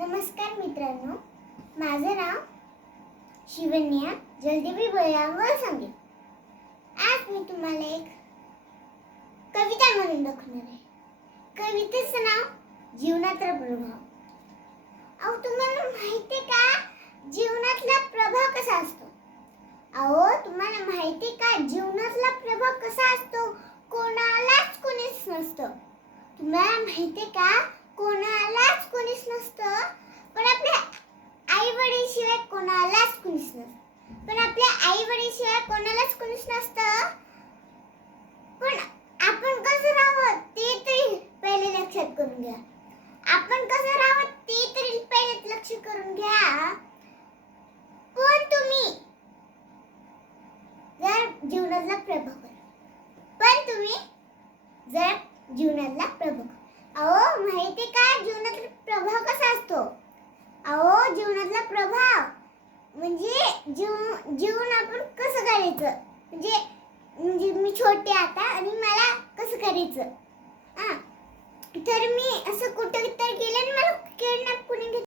नमस्कार मित्रांनो, माझं नाव शिवन्या जलदेवी बळीराम वळसंगे. आज मी तुम्हाला एक कविता म्हणून दाखवणार आहे. कवितेचं नाव जीवनाचा प्रभाव. अहो, तुम्हाला माहिती आहे का जीवनातला प्रभाव कसा असतो? अहो, तुम्हाला माहिती आहे का जीवनातला प्रभाव कसा असतो? कोणालाच कोणीच नसतं. तुम्हाला माहिती आहे का कोणालाच कोणीच नसतं, पण आपल्या आई वडील शिवाय कोणालाच कोणीच नसतं. पण आपल्या आई वडील शिवाय कोणालाच कोणीच नसतं. पण आपण कसं राहावं ते तरी पहिले लक्षात करून घ्या. आपण कसं राहावं ते तरी पहिले लक्ष करून घ्या. पण तुम्ही जर जीवनातला प्रभाव करा. अहो, माहिती का जीवनातला प्रभाव कसा असतो? अहो, जीवनातला प्रभाव म्हणजे जीवन आपण कसं करायचं, म्हणजे मी छोटे आता आणि मला कसं करायचं. तर मी असं कुठं तर गेले आणि मला किडनॅप कोणी